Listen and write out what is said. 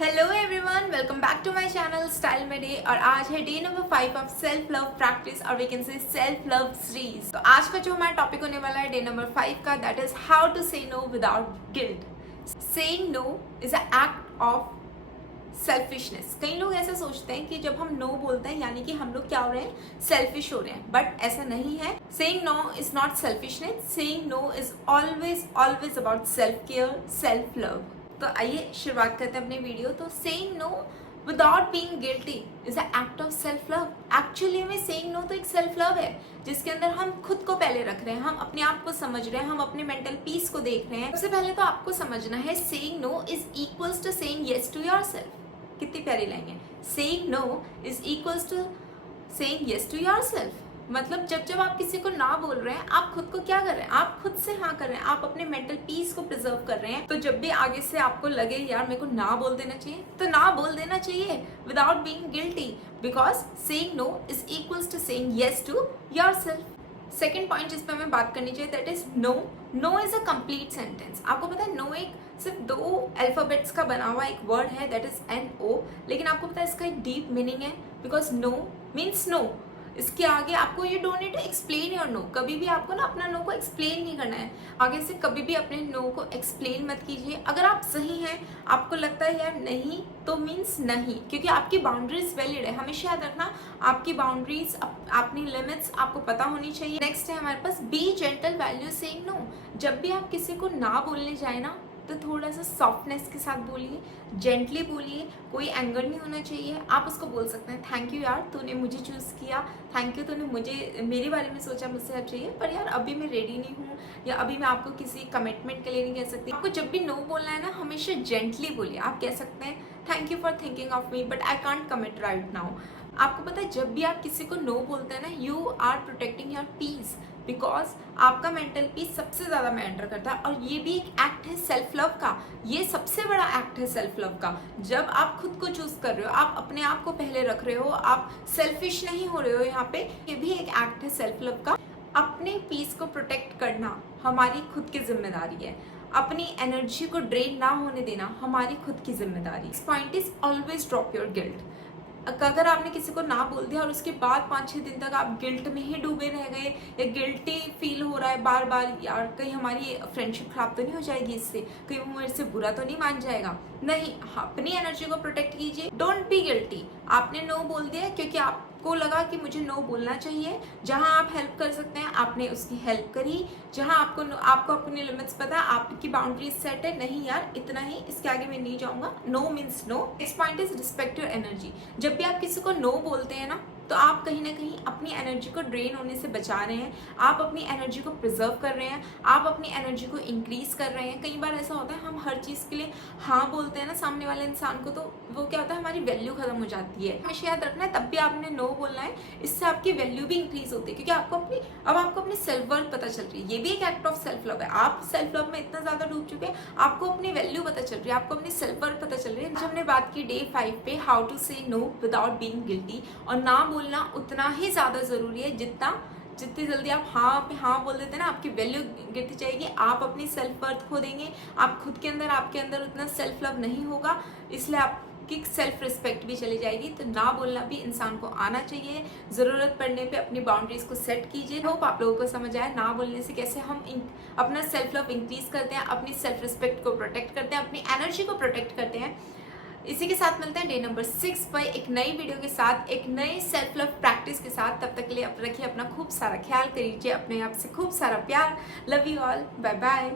Hello everyone, welcome back to my channel style में day. और आज है day number 5 of self love practice और we can say self love series. तो आज का जो हमारा टॉपिक होने वाला है डे नंबर 5 का, that is how to say no without guilt. Saying no is a act of selfishness. कई लोग ऐसा सोचते हैं कि जब हम नो बोलते हैं यानी कि हम लोग क्या हो रहे हैं, सेल्फिश हो रहे हैं, बट ऐसा नहीं है। Saying no is not selfishness, saying no is always always about self care, self love. तो आइए शुरुआत करते हैं अपनी वीडियो। तो saying no without being guilty is a act of self love. Actually में सेइंग नो तो एक सेल्फ लव है जिसके अंदर हम खुद को पहले रख रहे हैं, हम अपने आप को समझ रहे हैं, हम अपने मेंटल पीस को देख रहे हैं। सबसे पहले तो आपको समझना है saying no is equals to saying yes to yourself. कितनी प्यारी लाइन है, saying no is equals to saying yes to yourself. मतलब जब जब आप किसी को ना बोल रहे हैं, आप खुद को क्या कर रहे हैं, आप खुद से हाँ कर रहे हैं, आप अपने मेंटल पीस को प्रिजर्व कर रहे हैं। तो जब भी आगे से आपको लगे यार मेरे को ना बोल देना चाहिए, तो ना बोल देना चाहिए without being guilty, because saying no is equals to saying yes to yourself. Second point जिस पर हमें बात करनी चाहिए, that is no. No is a complete sentence. आपको पता है नो एक सिर्फ 2 अल्फाबेट्स का बना हुआ एक वर्ड है, दैट इज NO, लेकिन आपको पता है इसका एक डीप मीनिंग है, बिकॉज नो मीन्स नो। इसके आगे आपको ये don't need to explain your no. कभी भी आपको ना अपना नो को एक्सप्लेन नहीं करना है। आगे से कभी भी अपने नो को एक्सप्लेन मत कीजिए। अगर आप सही हैं, आपको लगता है यार नहीं, तो मीन्स नहीं, क्योंकि आपकी बाउंड्रीज वैलिड है। हमेशा याद रखना, आपकी बाउंड्रीज, अपनी लिमिट्स आपको पता होनी चाहिए। नेक्स्ट है हमारे पास be gentle value saying no. जब भी आप किसी को ना बोलने जाए ना, तो थोड़ा सा सॉफ्टनेस के साथ बोलिए, जेंटली बोलिए, कोई एंगर नहीं होना चाहिए। आप उसको बोल सकते हैं थैंक यू यार, तूने मुझे चूज़ किया, थैंक यू तूने मुझे मेरे बारे में सोचा, मुझसे हेल्प चाहिए, पर यार अभी मैं रेडी नहीं हूँ, या अभी मैं आपको किसी कमिटमेंट के लिए नहीं कह सकती। आपको जब भी नो बोलना है ना, हमेशा जेंटली बोलिए। आप कह सकते हैं thank you for thinking of me but I can't commit right now. आपको पता है जब भी आप किसी को नो बोलते हैं ना, you are protecting your peace, because आपका मेंटल पीस सबसे ज़्यादा मैटर करता है। और ये भी एक एक्ट है सेल्फ लव का, ये सबसे बड़ा एक्ट है सेल्फ लव का। जब आप खुद को चूज कर रहे हो, आप अपने आप को पहले रख रहे हो, आप सेल्फिश नहीं हो रहे हो यहाँ पे, ये भी एक एक्ट है सेल्फ लव का। अपने पीस को प्रोटेक्ट करना हमारी खुद की जिम्मेदारी है। अपनी एनर्जी को ड्रेन ना होने देना हमारी खुद की जिम्मेदारी। Point is always drop your guilt. अगर आपने किसी को ना बोल दिया और उसके बाद 5-6 दिन तक आप गिल्ट में ही डूबे रह गए, या गिल्टी फील हो रहा है बार बार, यार कहीं हमारी फ्रेंडशिप खराब तो नहीं हो जाएगी इससे, कहीं वो मेरे से बुरा तो नहीं मान जाएगा, नहीं, अपनी एनर्जी को प्रोटेक्ट कीजिए। Don't be guilty. आपने नो बोल दिया क्योंकि आपको लगा कि मुझे नो बोलना चाहिए। जहां आप हेल्प कर सकते हैं आपने उसकी हेल्प करी। जहां आपको अपनी लिमिट्स पता है, आपकी बाउंड्रीज सेट है, नहीं यार इतना ही, इसके आगे मैं नहीं जाऊंगा, नो मीन्स नो। इस point is respect your energy. जब भी आप किसी को नो बोलते हैं ना, तो आप कहीं ना कहीं अपनी एनर्जी को ड्रेन होने से बचा रहे हैं, आप अपनी एनर्जी को प्रिजर्व कर रहे हैं, आप अपनी एनर्जी को इंक्रीज कर रहे हैं। कई बार ऐसा होता है हम हर चीज़ के लिए हाँ बोलते हैं ना सामने वाले इंसान को, तो वो क्या होता है, हमारी वैल्यू खत्म हो जाती है। हमेशा याद रखना है, तब भी आपने नो बोलना है, इससे आपकी वैल्यू भी इंक्रीज होती है, क्योंकि आपको अपनी सेल्फ वर्थ पता चल रही है। ये भी एक एक्ट ऑफ सेल्फ लव है। आप सेल्फ लव में इतना ज़्यादा डूब चुके हैं, आपको अपनी वैल्यू पता चल रही है, आपको अपनी सेल्फ वर्थ पता चल रही है। हमने बात की डे 5 पे how to say no without being guilty, और ना बोलना उतना ही ज़्यादा ज़रूरी है जितनी जल्दी आप हाँ पे हाँ बोल देते हैं ना, आपकी वैल्यू गिरती जाएगी, आप अपनी सेल्फ वर्थ खो देंगे, आप खुद के अंदर आपके अंदर उतना सेल्फ लव नहीं होगा, इसलिए आपकी सेल्फ रिस्पेक्ट भी चली जाएगी। तो ना बोलना भी इंसान को आना चाहिए। ज़रूरत पड़ने पे अपनी बाउंड्रीज को सेट कीजिए। होप आप लोगों को समझ आया ना बोलने से कैसे हम अपना सेल्फ लव इंक्रीज करते हैं, अपनी सेल्फ रिस्पेक्ट को प्रोटेक्ट करते हैं, अपनी एनर्जी को प्रोटेक्ट करते हैं। इसी के साथ मिलते हैं डे नंबर 6 पर एक नई वीडियो के साथ, एक नई सेल्फ लव प्रैक्टिस के साथ। तब तक के लिए रखिए अपना खूब सारा ख्याल, करिए अपने आप से खूब सारा प्यार। Love you all, bye bye.